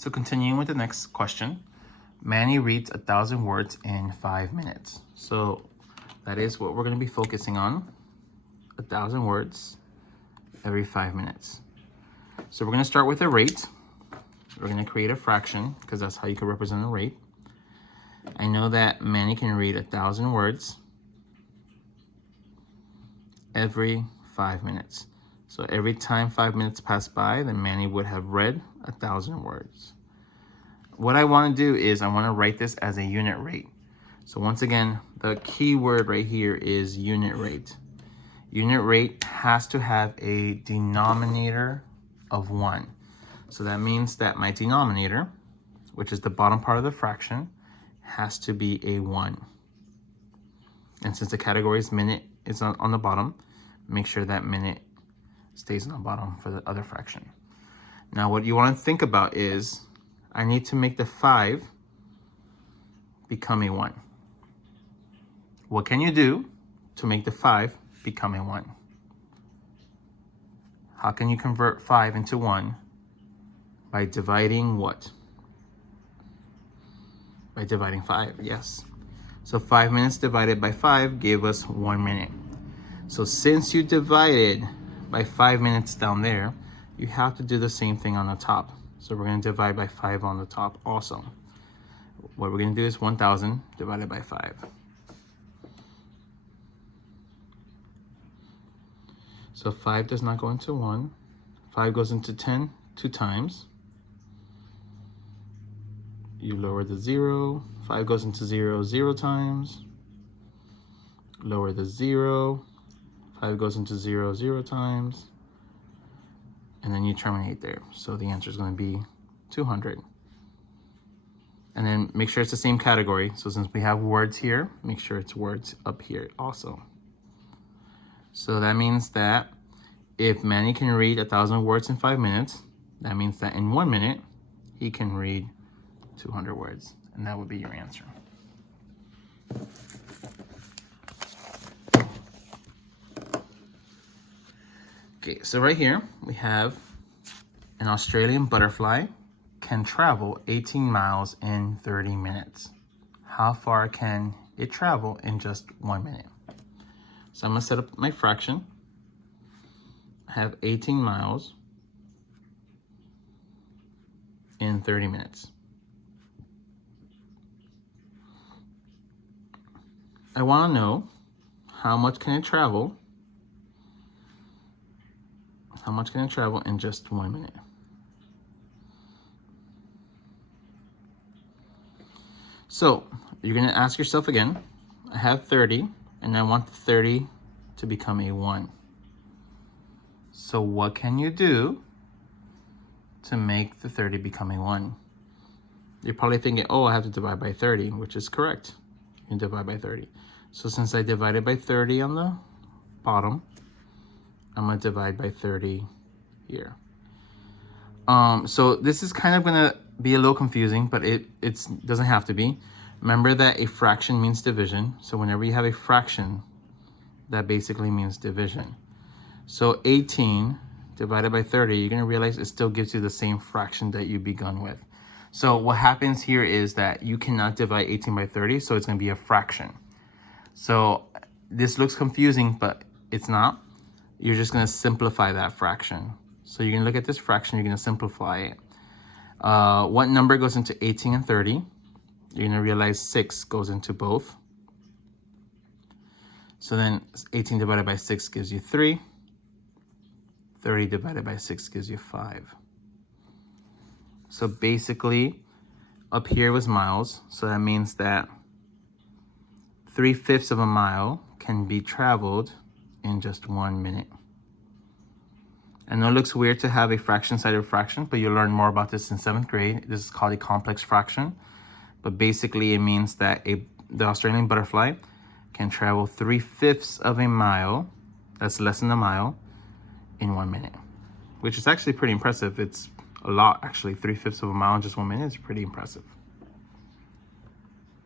So continuing with the next question, Manny reads 1,000 words in 5 minutes. So that is what we're going to be focusing on, 1,000 words every 5 minutes. So we're going to start with a rate. We're going to create a fraction because that's how you can represent a rate. I know that Manny can read 1,000 words every 5 minutes. So every time 5 minutes pass by, then Manny would have read 1,000 words. What I want to do is I want to write this as a unit rate. So once again, the key word right here is unit rate. Unit rate has to have a denominator of 1. So that means that my denominator, which is the bottom part of the fraction, has to be a 1. And since the category is minute is on the bottom, make sure that minute stays on the bottom for the other fraction. Now what you want to think about is I need to make the 5 become a 1. What can you do to make the 5 become a 1? How can you convert 5 into 1? By dividing what? By dividing 5, yes. So 5 minutes divided by 5 gave us 1 minute. So since you divided by 5 minutes down there, you have to do the same thing on the top. So we're going to divide by 5 on the top also. What we're going to do is 1,000 divided by 5. So 5 does not go into 1. 5 goes into 10 2 times. You lower the 0. 5 goes into 0 0 times. Lower the 0. 5 goes into 0 0 times. And then you terminate there. So the answer is going to be 200. And then make sure it's the same category. So since we have words here, make sure it's words up here also. So that means that if Manny can read 1,000 words in 5 minutes, that means that in 1 minute, he can read 200 words. And that would be your answer. Okay, so right here, we have an Australian butterfly can travel 18 miles in 30 minutes. How far can it travel in just 1 minute? So I'm gonna set up my fraction. I have 18 miles in 30 minutes. I wanna know how much can it travel. How much can it travel in just 1 minute? So you're gonna ask yourself again, I have 30 and I want the 30 to become a 1. So what can you do to make the 30 become a 1? You're probably thinking, oh, I have to divide by 30, which is correct. You can divide by 30. So since I divided by 30 on the bottom, I'm gonna divide by 30 here. So this is kind of gonna be a little confusing, but it doesn't have to be. Remember that a fraction means division. So whenever you have a fraction, that basically means division. So 18 divided by 30, you're gonna realize it still gives you the same fraction that you begun with. So what happens here is that you cannot divide 18 by 30, so it's gonna be a fraction. So this looks confusing, but it's not. You're just gonna simplify that fraction. So you're gonna look at this fraction, you're gonna simplify it. What number goes into 18 and 30? You're gonna realize 6 goes into both. So then 18 divided by 6 gives you 3. 30 divided by 6 gives you 5. So basically, up here was miles. So that means that 3/5 of a mile can be traveled in just 1 minute. I know it looks weird to have a fraction side of a fraction, but you'll learn more about this in 7th grade. This is called a complex fraction. But basically it means that the Australian butterfly can travel 3/5 of a mile, that's less than a mile, in 1 minute, which is actually pretty impressive. It's a lot, actually. 3/5 of a mile in just 1 minute is pretty impressive.